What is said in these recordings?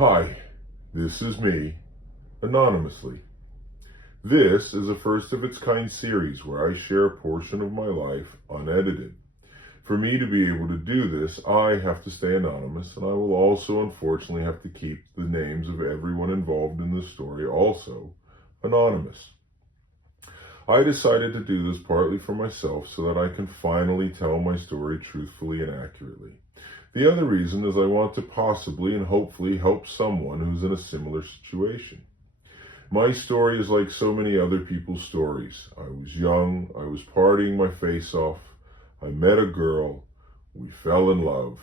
Hi, this is me, anonymously. This is a first of its kind series where I share a portion of my life unedited. For me to be able to do this, I have to stay anonymous, and I will also unfortunately have to keep the names of everyone involved in this story also anonymous. I decided to do this partly for myself so that I can finally tell my story truthfully and accurately. The other reason is I want to possibly and hopefully help someone who's in a similar situation. My story is like so many other people's stories. I was young, I was partying my face off, I met a girl, we fell in love,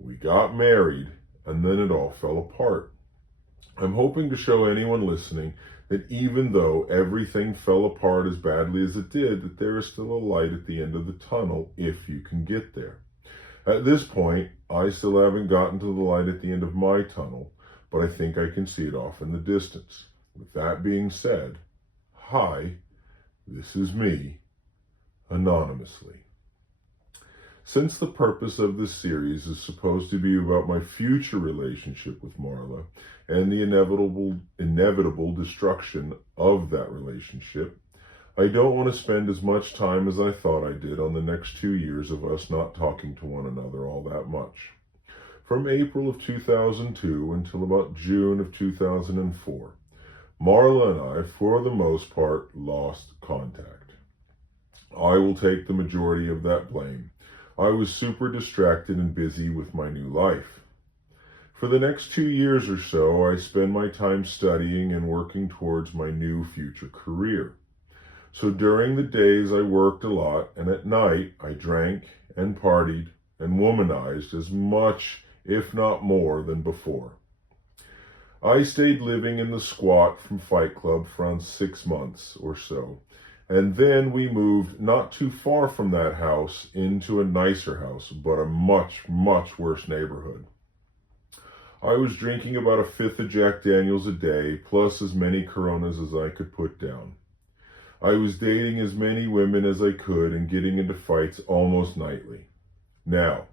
we got married, and then it all fell apart. I'm hoping to show anyone listening that even though everything fell apart as badly as it did, that there is still a light at the end of the tunnel if you can get there. At this point, I still haven't gotten to the light at the end of my tunnel, but I think I can see it off in the distance. With that being said, hi, this is me, anonymously. Since the purpose of this series is supposed to be about my future relationship with Marla and the inevitable destruction of that relationship, I don't want to spend as much time as I thought I did on the next 2 years of us not talking to one another all that much. From April of 2002 until about June of 2004, Marla and I, for the most part, lost contact. I will take the majority of that blame. I was super distracted and busy with my new life. For the next 2 years or so, I spent my time studying and working towards my new future career. So during the days I worked a lot, and at night I drank and partied and womanized as much, if not more, than before. I stayed living in the squat from Fight Club for around 6 months or so, and then we moved not too far from that house into a nicer house, but a much, much worse neighborhood. I was drinking about a fifth of Jack Daniels a day, plus as many Coronas as I could put down. I was dating as many women as I could and getting into fights almost nightly. Now,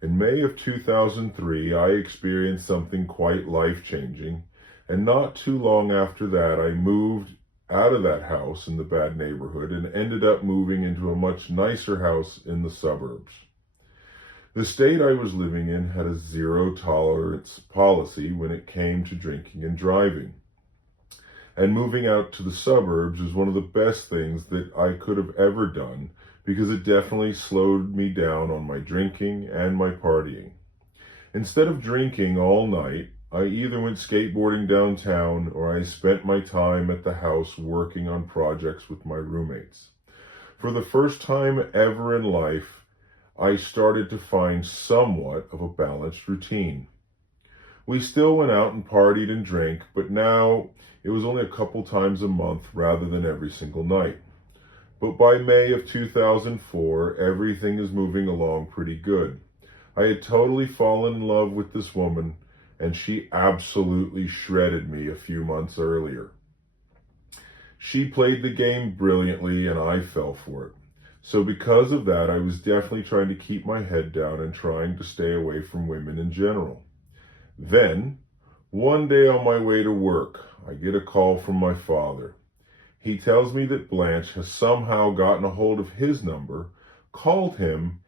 in May of 2003, I experienced something quite life-changing, and not too long after that, I moved out of that house in the bad neighborhood and ended up moving into a much nicer house in the suburbs. The state I was living in had a zero-tolerance policy when it came to drinking and driving. And moving out to the suburbs is one of the best things that I could have ever done because it definitely slowed me down on my drinking and my partying. Instead of drinking all night, I either went skateboarding downtown or I spent my time at the house working on projects with my roommates. For the first time ever in life, I started to find somewhat of a balanced routine. We still went out and partied and drank, but now it was only a couple times a month rather than every single night. But by May of 2004, everything is moving along pretty good. I had totally fallen in love with this woman, and she absolutely shredded me a few months earlier. She played the game brilliantly, and I fell for it. So because of that, I was definitely trying to keep my head down and trying to stay away from women in general. Then, one day on my way to work, I get a call from my father. He tells me that Blanche has somehow gotten a hold of his number, called him,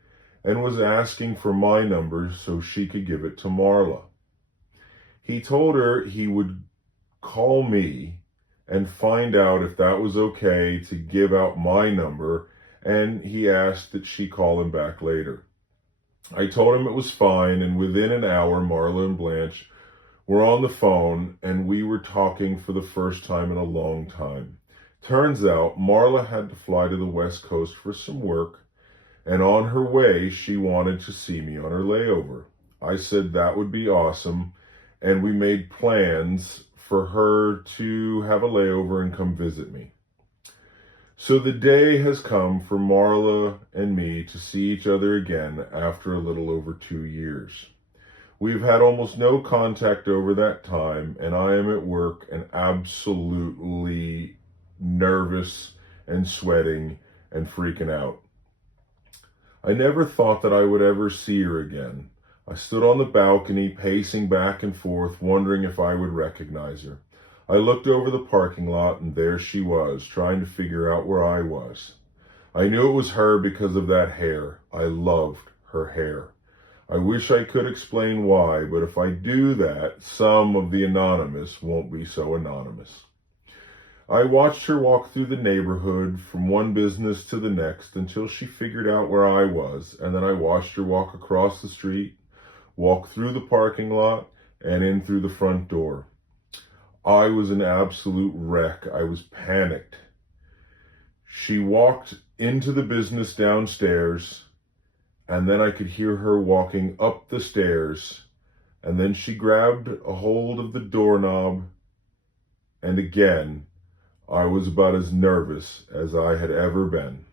and was asking for my number so she could give it to Marla. He told her he would call me and find out if that was okay to give out my number, and he asked that she call him back later. I told him it was fine, and within an hour, Marla and Blanche were on the phone, and we were talking for the first time in a long time. Turns out, Marla had to fly to the West Coast for some work, and on her way, she wanted to see me on her layover. I said that would be awesome, and we made plans for her to have a layover and come visit me. So the day has come for Marla and me to see each other again after a little over 2 years. We've had almost no contact over that time, and I am at work and absolutely nervous and sweating and freaking out. I never thought that I would ever see her again. I stood on the balcony, pacing back and forth, wondering if I would recognize her. I looked over the parking lot, and there she was, trying to figure out where I was. I knew it was her because of that hair. I loved her hair. I wish I could explain why, but if I do that, some of the anonymous won't be so anonymous. I watched her walk through the neighborhood from one business to the next until she figured out where I was, and then I watched her walk across the street, walk through the parking lot, and in through the front door. I was an absolute wreck. I was panicked. She walked into the business downstairs, and then I could hear her walking up the stairs, and then she grabbed a hold of the doorknob, and again, I was about as nervous as I had ever been.